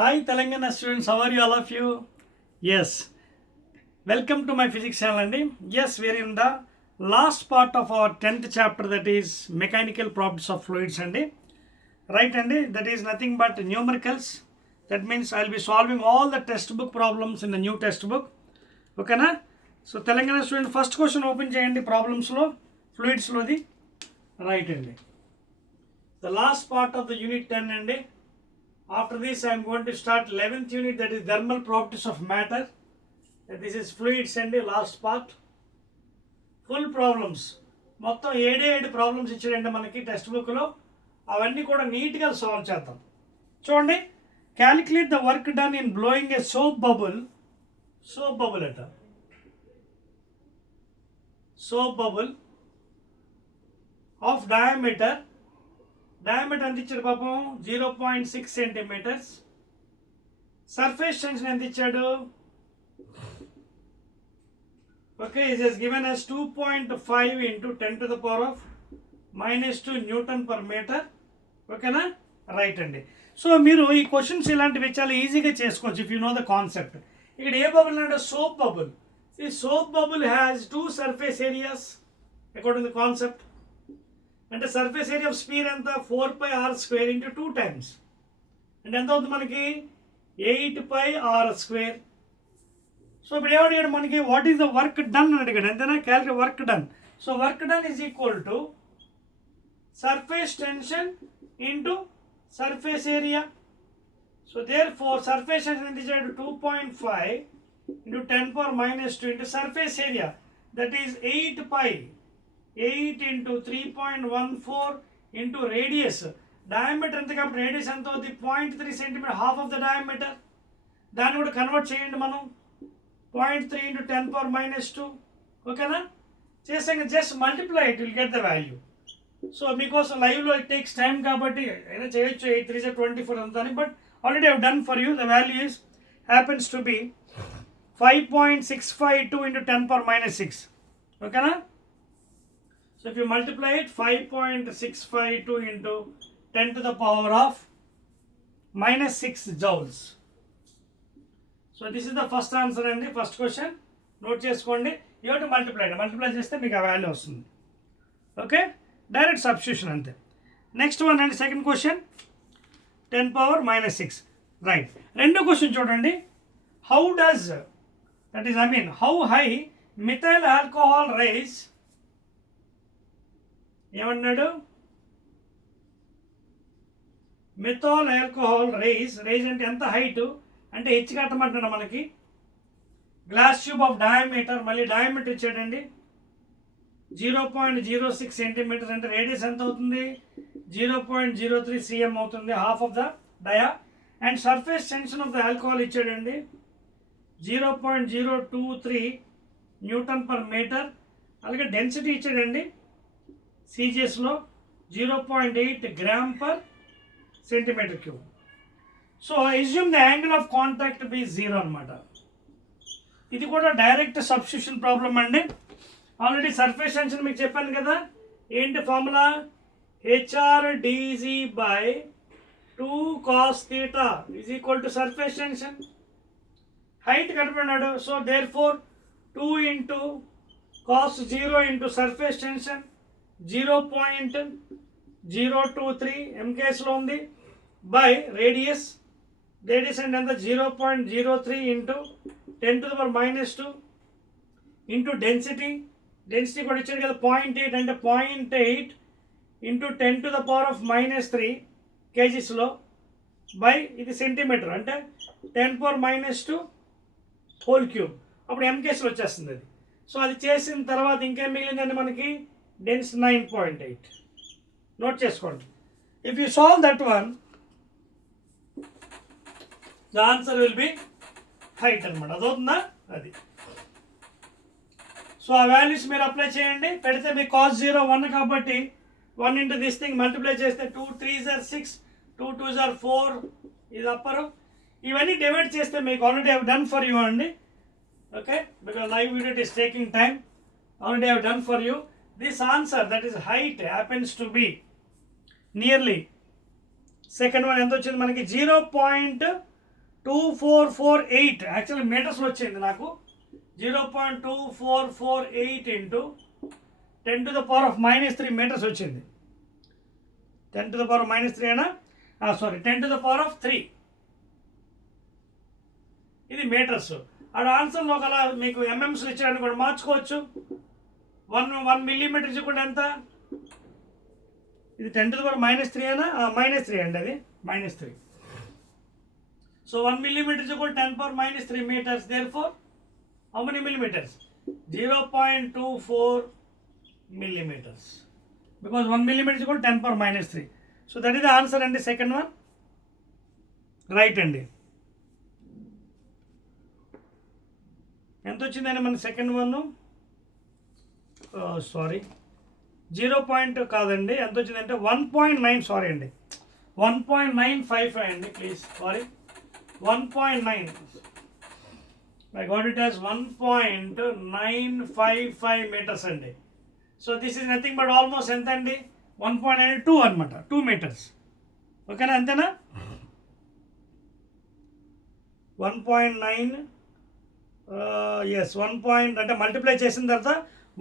Hi Telangana students, how are you all of you? Yes, welcome to my physics channel andi. Yes, we are in the last part of our 10th chapter, that is mechanical properties of fluids andi. Right andi, that is nothing but numericals. That means I will be solving all the textbook problems in the new textbook. Okay na? So Telangana student first question open cheyandi problems lo fluids lo di. Right andi. The last part of the unit 10 andi. After this, I am going to start 11th unit, that is thermal properties of matter. This is fluids and the last part. Full problems. మొత్తం 7 ప్రాబ్లమ్స్ ఇచ్చాడంటే మనకి టెక్స్ట్ బుక్లో, అవన్నీ కూడా నీట్గా solve చేద్దాం. చూడండి, calculate the work done in blowing a soap bubble అట. సోప్ బబుల్ ఆఫ్ డయామీటర్ ఎంత ఇచ్చాడు పాపం, 0.6 సెంటీమీటర్స్. సర్ఫేస్ టెన్షన్ ఎంత ఇచ్చాడు, okay, it is given as 2.5 into 10 to the power of -2 newton per metre. ఓకేనా, రైట్ అండి. సో మీరు ఈ క్వశ్చన్స్ ఇలాంటివి చాలా ఈజీగా చేసుకోవచ్చు if you know the concept. ఇక్కడ ఏ బబుల్ అంటే సోప్ బబుల్. ఈ soap bubble has 2 surface areas according the concept. అంటే సర్ఫేస్ ఏరియా ఆఫ్ స్పీర్ ఎంత, 4πr² into 2 times. అంటే ఎంత అవుతుంది మనకి, 8πr². సో ఇప్పుడు ఏమడిగాడు మనకి, what is the work done అని అడిగాడు, అంతేనా? Calculate work done. So work done is equal to surface tension into surface area. So there four surface tension ఎంత ఇచ్చాడు, 2.5 into 10⁻⁻² into surface area, that is 8 into 3.14 into radius. Diameter ఎంత కాబట్టి radius ఎంత అవుతుంది, 0.3 centimetre, half of the diameter. దాన్ని కూడా కన్వర్ట్ చేయండి మనం, 0.3 into 10⁻⁻². ఓకేనా, చేసాక just multiply it, will get the value. So మీకోసం లైవ్లో ఇట్ టేక్స్ టైం కాబట్టి అయినా చేయొచ్చు, 8 3 24 అంతా, but already I have done for you. The value is happens to B 5.652 into 10⁻⁻6. ఓకేనా. So if you multiply it, 5.652 into 10 to the power of -6 joules. So this is the first answer and the first question. Note చేసుకోండి. You have to multiply చేస్తే మీకు ఆ value వస్తుంది. Okay, direct substitution అంతే. Next one అండి, second question, 10⁻⁻6. Right. రెండో question చూడండి, how does, that is how high methyl alcohol rise. ఏమన్నాడు, మిథాల్ ఆల్కహాల్ రైజ్ అంటే ఎంత హైట్ అంటే హెచ్ కట్టమంటున్నాడు మనకి. గ్లాస్ ట్యూబ్ ఆఫ్ డయామీటర్, మళ్ళీ డయామీటర్ ఇచ్చాడండి 0.06 సెంటీమీటర్, అంటే రేడియస్ ఎంత అవుతుంది, 0.03 cm అవుతుంది, half of the dia. And surface tension of the alcohol ఇచ్చాడండి 0.023 న్యూటన్ పర్ మీటర్. అలాగే డెన్సిటీ ఇచ్చాడండి CGSలో 0.8 gram per centimetre cube. So assume the angle of contact be 0 అనమాట. ఇది కూడా డైరెక్ట్ సబ్స్టిట్యూషన్ ప్రాబ్లం అండి. ఆల్రెడీ సర్ఫేస్ టెన్షన్ మీకు చెప్పాను కదా, ఏంటి formula, HRdZ/2 cos θ is equal to surface tension. Height కనుక్కున్నాడు, so there four 2 into cos 0 into surface tension 0.023 ఎంకేస్లో ఉంది, బై రేడియస్ అంటే ఎంత, 0.03 into 10 to the power -2 into density కూడా ఇచ్చాడు కదా 0.8, అంటే 0.8 into 10 to the power of -3 కేజీస్లో, బై ఇది సెంటీమీటర్, అంటే 10⁻⁻² హోల్ క్యూబ్. అప్పుడు ఎంకేస్లో వచ్చేస్తుంది అది. సో అది చేసిన తర్వాత ఇంకేం మిగిలిందండి మనకి, డెన్స్ 9.8. నోట్ చేసుకోండి. If you solve that one, the answer will be height అనమాట. అదవుతుందా, అది. సో ఆ వాల్యూస్ మీరు అప్లై చేయండి. పెడితే మీ cos 0 1 కాబట్టి 1 into దిస్ థింగ్ మల్టిప్లై చేస్తే 2 3s are 6, 2 2s are 4, ఇది అప్పరు. ఇవన్నీ డివైడ్ చేస్తే మీకు already have done for you అండి. Okay, because live video it is taking time. Already have done for you. This answer, that is height, happens to be nearly, second one ఎంత వచ్చింది మనకి, 0.03 0.2448 యాక్చువల్లీ మీటర్స్లో వచ్చింది నాకు. 0.2448 ఇంటూ 10⁻³ మీటర్స్ వచ్చింది. 10⁻³ అయినా సారీ 10⁻³ ఇది మీటర్స్. ఆడ ఆన్సర్లో గల మీకు ఎంఎంస్లో ఇచ్చారని కూడా మార్చుకోవచ్చు. 1 మిల్లీమీటర్ ఇచ్చుకుంటే ఎంత? ఇది 10⁻³ అయినా -3 అండి, అది -3. సో 1 millimeter is equal to 10⁻³ meters. Therefore, how many millimeters? 0.24 millimeters. Because 1 millimeter is equal to 10⁻³ So that is the answer and the second one. Right అండి. ఎంత వచ్చిందని మన సెకండ్ వన్? సారీ 0. కాదండి, ఎంత వచ్చిందంటే 1.9. సారీ అండి, 1.955 అండి, please sorry 1.9. I got it as 1.955 meters అండి. So this is nothing but almost ఎంత అండి? 1.92 అనమాట, 2 meters. ఓకేనా, అంతేనా? 1.9 ఎస్ 1. అంటే మల్టిప్లై చేసిన తర్వాత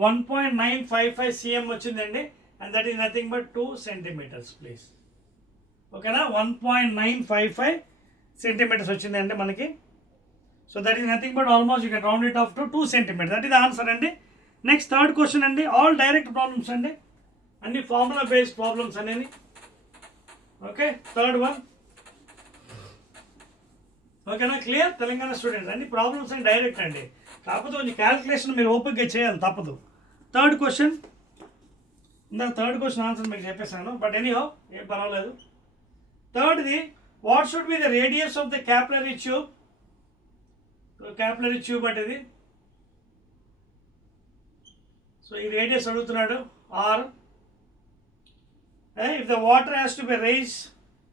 1.955 cm వచ్చిందండి. And that is nothing but 2 centimeters please. ఓకేనా, 1.955 centimeters వచ్చిందండి మనకి. So that is nothing but almost you can round it off to 2 centimeters. That is the answer అండి. నెక్స్ట్ థర్డ్ క్వశ్చన్ అండి. ఆల్ డైరెక్ట్ ప్రాబ్లమ్స్ అండి, అన్ని ఫార్ములా బేస్డ్ ప్రాబ్లమ్స్ అనేది. Okay, third one. ఓకేనా, క్లియర్? తెలంగాణ స్టూడెంట్స్ అన్ని ప్రాబ్లమ్స్ అండి డైరెక్ట్ అండి, కాకపోతే కొంచెం క్యాల్కులేషన్ మీరు ఓపిక్గా చేయాలి, తప్పదు. థర్డ్ క్వశ్చన్, ఇందాక థర్డ్ క్వశ్చన్ ఆన్సర్ మీకు చెప్పేసాను, బట్ ఎనీహో ఏం పర్వాలేదు. థర్డ్ది, what should be the radius of the capillary tube? Capillary tube అంటే ఇది. సో ఈ రేడియస్ అడుగుతున్నాడు. Or if the water has to be rise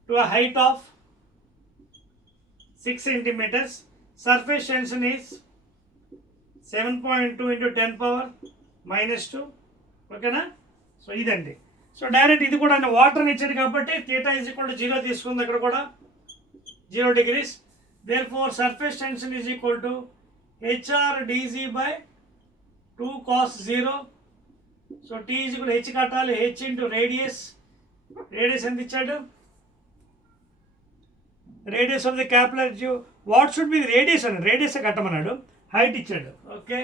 to a height of 6 centimeters, surface tension is 7.2 into 10⁻². ఓకేనా, సో ఇదండి. So direct ఇది కూడా వాటర్ని ఇచ్చాడు కాబట్టి θ ఈజ్ ఈక్వల్ టు 0 తీసుకుంది, అక్కడ కూడా 0 degrees. Therefore, surface tension is equal to HR dz by 2 cos 0. So T is equal to H కట్టాలి, H into radius. రేడియస్ ఎంత ఇచ్చాడు? Radius of the capillary tube. What should be radius అని radius కట్టమన్నాడు. Height ఇచ్చాడు. Okay,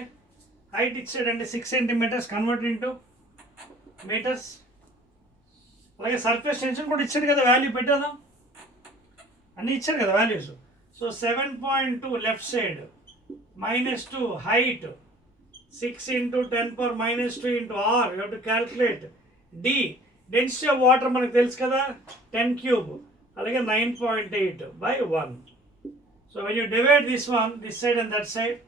height ఇచ్చాడండి 6 centimeters, convert into meters. అలాగే surface tension కూడా ఇచ్చాడు కదా, వాల్యూ పెట్టేద్దాం. అన్నీ ఇచ్చాడు కదా values. So 7.2 left side, -2 height, 6 into 10⁻² into R. You have to calculate. The density of water మనకు తెలుసు కదా, 10³ అలాగే 9.8 by 1. So when you divide this one, this side and that side,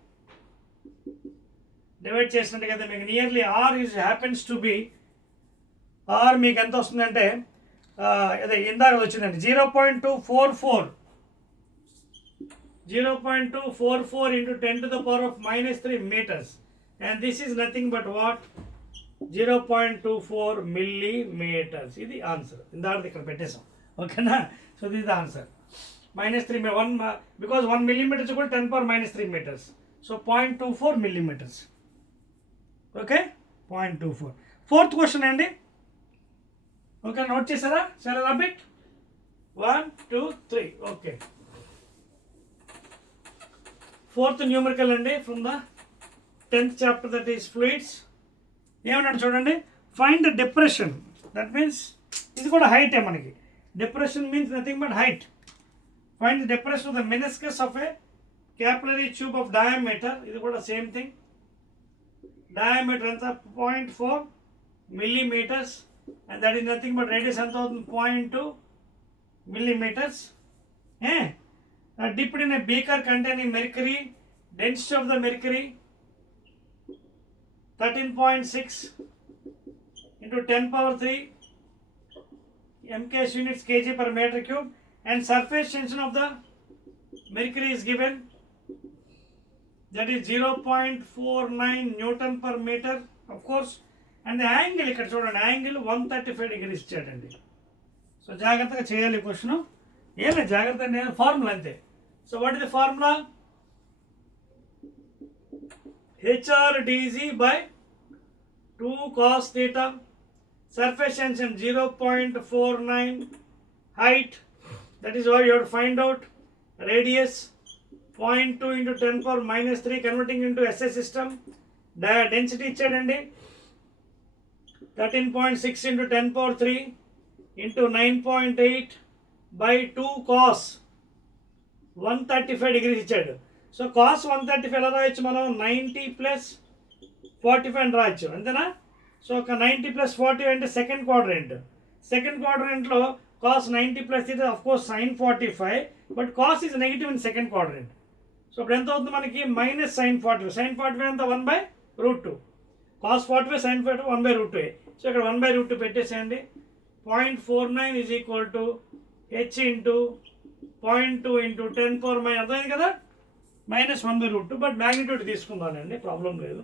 divide చేసినట్టు కదా మీకు nearly R is happens to be, R మీకు ఎంత వస్తుందంటే అదే ఇందాక వచ్చిందండి 0.244 into 10⁻³ meters, and this is nothing but what? 0.24 millimeters. ఇది ఆన్సర్. ఇందాక ఇక్కడ పెట్టేసాం. ఓకేనా, సో దిస్ ద ఆన్సర్. -3 1 because 1 millimeter is equal to 10⁻³ meters. So 0.24 millimeters. Okay, 0.24. Fourth question అండి. ఓకే, నోట్ చేశారా? చాలా రబిట్ 1 2 3. ఓకే, ఫోర్త్ న్యూమరికల్ అండి from the 10th chapter, that is fluids. ఏమన్నాడు చూడండి, find the depression. That means ఇది కూడా హైటే మనకి. Depression means nothing but height. Find the depression of the meniscus of a capillary tube of diameter. This is the same thing. Diameter is 0.4 millimeters, and that is nothing but radius is 0.2 millimeters. Dipped in a beaker containing mercury. Density of the mercury 13.6 into 10⁻³ MKS units kg per meter cube, and surface tension of the mercury is given, that is 0.49 Newton per meter, of course. And the angle ఇక్కడ చూడండి, యాంగిల్ 135 degrees ఇచ్చాడండి. సో జాగ్రత్తగా చేయాలి క్వశ్చన్. ఏం లేదు, జాగ్రత్త నేను ఫార్ములా అంతే. So what is the formula? HRDZ by 2 cos theta, surface tension 0.49, height, that is what you have to find out, radius 0.2 into 10 power minus 3 converting into SI system, density ఇచ్చాడండి 13.6 into 10 power 3 into 9.8 by 2 cos 135 degrees ఇచ్చాడు. సో cos 135 ఎలా రాయొచ్చు మనం 90 ప్లస్ 45 అని రాయొచ్చు అంతేనా. సో ఒక 90 ప్లస్ 40 అంటే సెకండ్ క్వాడ్రంట్లో cos 90 ప్లస్ ఇది of course sin 45, but cos is negative in second quadrant. So ఇప్పుడు ఎంత అవుతుంది మనకి మైనస్ sin 45 ఎంత 1/√2, cos 45 sin 45 1/√2. సో ఇక్కడ 1/√2 పెట్టేసేయండి. 0.49 is equal to h into 0.2 into 10 power మైనస్ అర్థమైంది కదా, మైనస్ 1/√2. బట్ మ్యాగ్నిట్యూడ్ తీసుకుందానండి, ప్రాబ్లం లేదు.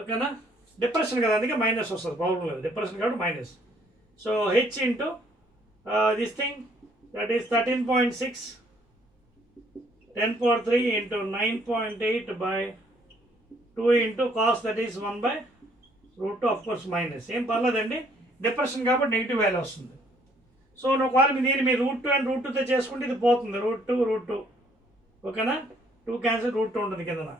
ఓకేనా, డిప్రెషన్ కదా అందుకే మైనస్ వస్తుంది, ప్రాబ్లం లేదు, డిప్రెషన్ కాబట్టి minus. So h into this thing, that is 13.6 10 power 3 into 9.8 by 2 into cos, that is 1/√2, of course minus, ఏం పర్లేదండి, డిప్రెషన్ కాబట్టి నెగిటివ్ వాల్యూ వస్తుంది. సో ఒకవేళ మీరు √2 అండ్ √2తో చేసుకుంటే ఇది పోతుంది, √2 ఓకేనా, 2 క్యాన్సిల్ √2 ఉంటుంది కిందన,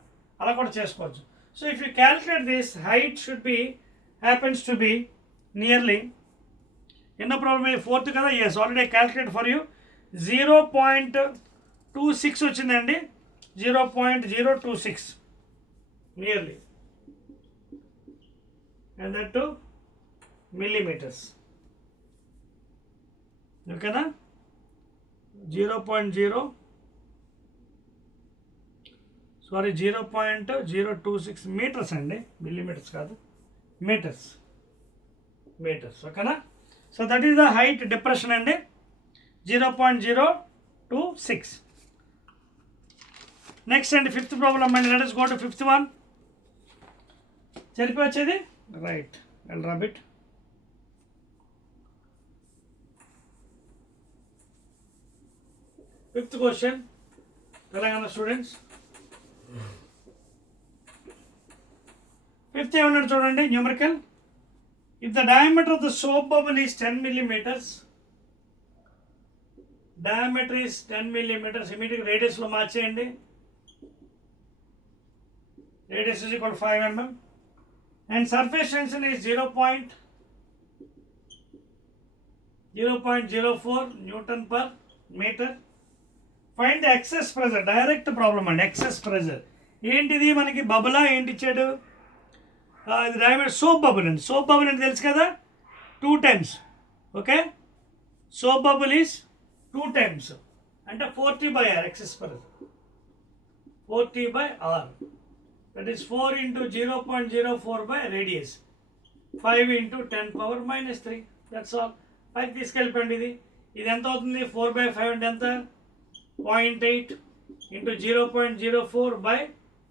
అలా కూడా చేసుకోవచ్చు. So if you calculate this, height should be happens to be nearly, ఎన్నో ప్రాబ్లం ఫోర్త్ కదా, yes already calculate for you, 0.26 వచ్చిందండి, 0.026 nearly, and that to millimeters. ఓకేనా, 0.026 మీటర్స్ అండి, మిల్లీమీటర్స్ కాదు, మీటర్స్. ఓకేనా. So that is the height depression అండి, 0.026. Next అండి fifth problem అండి, let us go to fifth one. సరిపోయి వచ్చేది right, I'll rub it. Fifth question, Telangana students. Fifth ఏమన్నాడు చూడండి, numerical. If the diameter of the soap bubble is 10 millimeters, diameter is 10 millimeters, immediately radius లో మార్చేయండి, radius is equal to 5 mm, and surface tension is 0.04 Newton per meter. Find the excess pressure, direct problem అండి, excess pressure ఏంటిది మనకి, బబులా ఏంటి ఇచ్చాడు, ఇది diameter soap bubble అండి. సోప్ బబుల్ అంటే తెలుసు కదా, 2 times. Okay, soap bubble is 2 times అంటే 40/r excess pressure, 40/r, that is 4 into 0.04 by radius, 5 into 10 power minus 3, దట్స్ ఆల్. పైకి తీసుకెళ్ళిపోండి, ఇది ఎంత అవుతుంది, 4/5 అంటే ఎంత, 0.8 into 0.04 by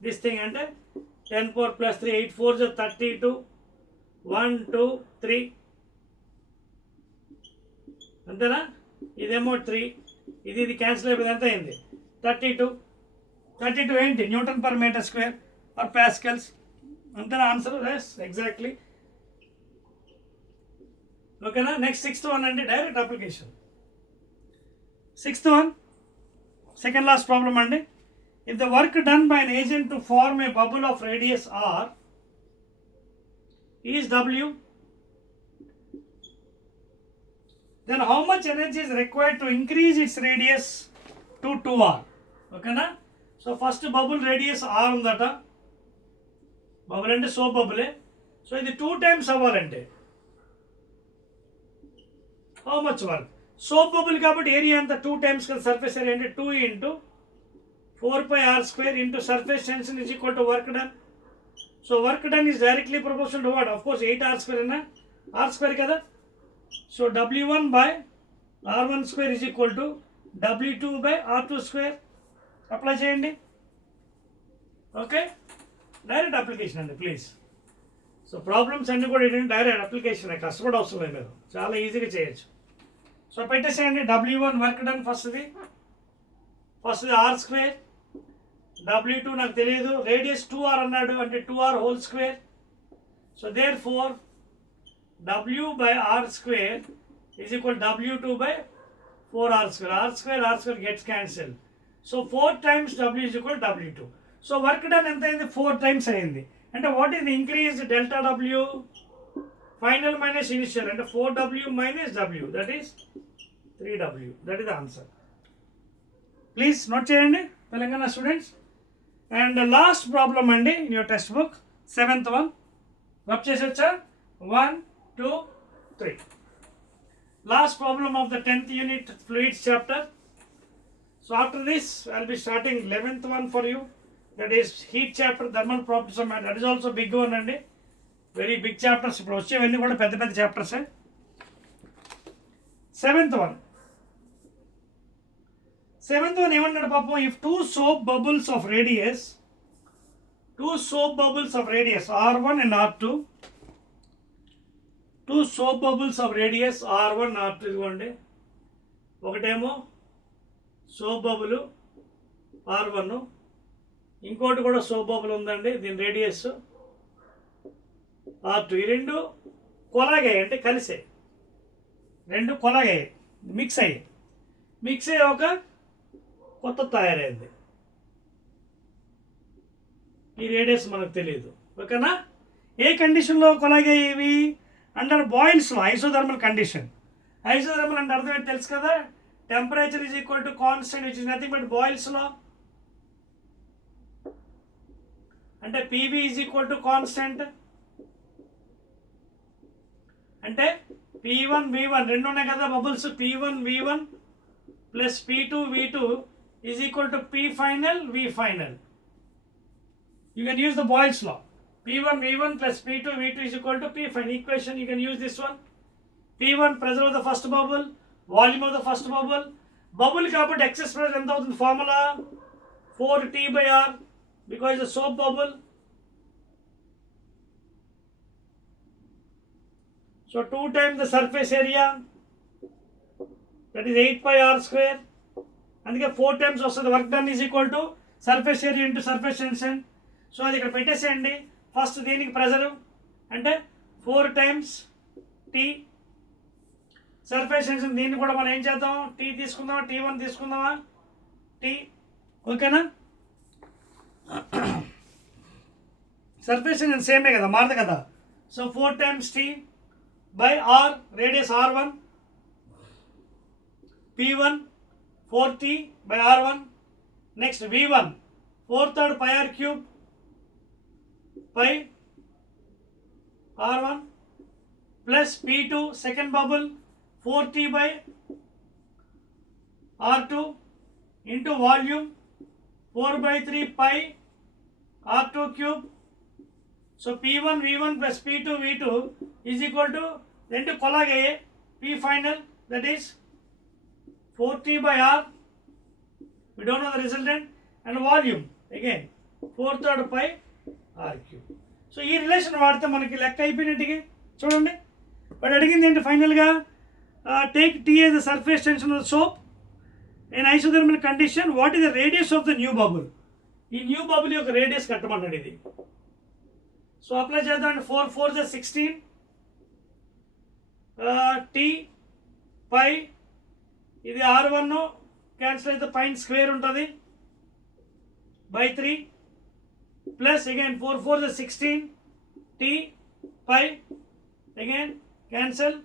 this thing అంటే 10 power plus 3, 8 4s are 32, 1 2 3 అంతేనా, ఇదేమో 3, ఇది క్యాన్సిల్ అయిపోయింది, ఎంత అయింది 32 ఏంటి, newton per meter square or pascals, అంతేనా ఆన్సర్, ఎస్ ఎగ్జాక్ట్లీ. ఓకేనా. నెక్స్ట్ సిక్స్త్ వన్ అండి, direct application. Sixth one, second last problem అండి. If the work done by an agent to form a bubble of radius r is W, then how much energy is required to increase its radius to 2r? Okay na? So first bubble radius r undata, bubble ante soap bubble, so ఇది 2 times అవ్వాలంటే how much work? Soap bubble కాబట్టి ఏరియా అంతా 2 times కదా, surface area అంటే 2 into 4πr² into surface tension is equal to work done. So work done is directly proportional to what? Of course 8r² na, r² kada. So W1 by r1² is equal to W2 by r2². Apply cheyandi. Okay, direct application andi please. So problems anni kuda identi direct application, కష్టపడ అవసరం లేదు, మీరు చాలా ఈజీగా చేయొచ్చు. సో పెట్టేసేయండి, W1 work done first the first r square, W2 నాకు తెలియదు, రేడియస్ 2r అన్నాడు అంటే 2r whole square. So there four W by r square is equal to W2 by 4r square. R square gets cancelled. So 4 times W is equal to W2. So work done ఎంత అయింది? 4 times అయింది. అంటే what is the increased delta W? Final minus initial అంటే 4W minus W, that is 3W. That is the answer. Please note చేయండి Telangana students. And last problem అండి in your text book, 7th one. Rub చేసి వచ్చా? 1, 2, 3. Last problem of the 10th unit fluids chapter. So after this I'll be starting 11th one for you, that is heat chapter, thermal properties of matter. That is also big one అండి, very big chapters. ఇప్పుడు వచ్చేవన్నీ కూడా పెద్ద పెద్ద chapters. 7th one ఏమన్నాడు పాపం? If two soap bubbles of radius R1 and R2, two soap bubbles of radius R1 R2, ఇదిగోండి ఒకటేమో సోప్ బబుల్ R1, ఇంకోటి కూడా సోప్ బబుల్ ఉందండి, దీని రేడియస్ R2. ఈ రెండు కొలాగాయి అంటే కలిసాయి, రెండు కొలాగాయి, మిక్స్ అయ్యి ఒక కొత్త తయారైంది. ఈ రేడియస్ మనకు తెలియదు, ఓకేనా? ఏ కండిషన్లో కొలాగాయి ఇవి? అండర్ బాయిల్స్లో, ఐసోథర్మల్ కండిషన్. ఐసోథర్మల్ అంటే అర్థం ఏంటి తెలుసు కదా? Temperature is equal to constant which is nothing but బాయిల్స్లో. అంటే PV is equal to constant, అంటే P1 V1 రెండు ఉన్నాయి కదా bubbles, P1 V1 plus P2 V2 is equal to P final V final. You can use the Boyle's law. P1 V1 plus P2 V2 is equal to P final. Equation you can use this one. P1 pressure of the first bubble, volume of the first bubble. Bubble కాబట్టి excess pressure ఎంత అవుతుంది? Formula 4T/R because it's a soap bubble. So 2 times the surface area, that is 8/R square. అందుకే 4 times వస్తుంది. Work done is equal to surface area into surface tension. So అది ఇక్కడ పెట్టేసేయండి. ఫస్ట్ దీనికి ప్రెజరు అంటే 4 times T, సర్ఫేస్ టెన్షన్ దీన్ని కూడా మనం ఏం చేద్దాం? T తీసుకుందామా, T1 తీసుకుందామా? T, ఓకేనా? సర్ఫేస్ టెన్షన్ సేమే కదా, మారదు కదా. సో 4 times T by R, radius R1, P1 4T by R1. Next V1 4/3 pi R cube by R1 plus P2 second bubble 4T by R2 into volume 4/3 pi R2 cube. So P1 V1 plus P2 V2 is equal to రెండు కొలాగాయి P final, that is 4T/R. We don't know the resultant, and volume again 4/3 pi R cube. So ఈ రిలేషన్ వాడితే మనకి లెక్క అయిపోయినట్టుగా చూడండి. వాడు అడిగింది ఏంటి ఫైనల్గా? Take T as the surface tension of the soap in isothermal condition. What is the radius of the new bubble? ఈ న్యూ బబుల్ యొక్క రేడియస్ కట్టమన్నాడు ఇది. సో అప్లై చేద్దాం. 4 4 16 T పై ఇది R1 క్యాన్సిల్ అయితే పైన స్క్వేర్ ఉంటుంది by 3 plus again 4 4 16 T pi again cancel,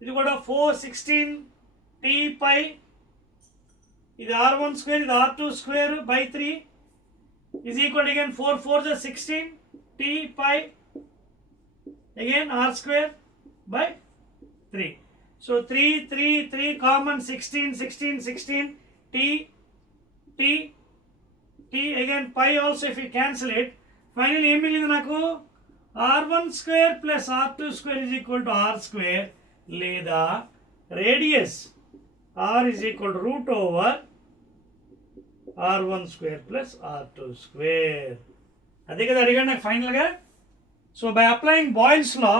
ఇది కూడా 4 16 T పై ఇది R1 స్క్వేర్, ఇది R2 స్క్వేర్ by 3 is equal to again 4 4 16 T pi again R square by 3. So 3 3 3 common 16 16 16 T again pi also if you cancel it, finally em milindi naku R1 square plus R2 square is equal to R square, leda radius R is equal to root over R1 square plus R2 square. అదే కదా అడిగాడు నాకు ఫైనల్గా. So by applying boils law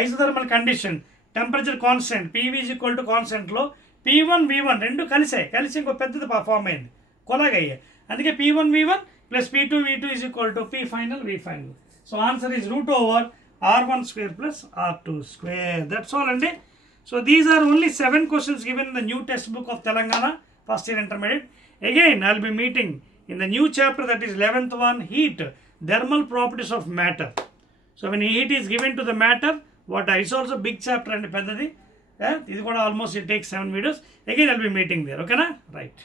isothermal condition, temperature constant, PV is equal to కాన్స్టెంట్లో P1 V1 రెండు కలిసి ఇంకో పెద్దది ఫామ్ అయింది, కొలాగా అయ్యాయి. అందుకే P1 V1 plus P2 V2 is equal to P final V final. So answer is root over R1 square plus R2 square. That's all అండి. So these are only 7 questions given in the new textbook of Telangana first year intermediate. Again, I'll be meeting in the new chapter, that is 11th one, heat, thermal properties of matter. So when heat is given to the matter, what is also big chapter and peddadi. This is almost, it takes 7 videos. Again, I'll be meeting there. Okay na? Right.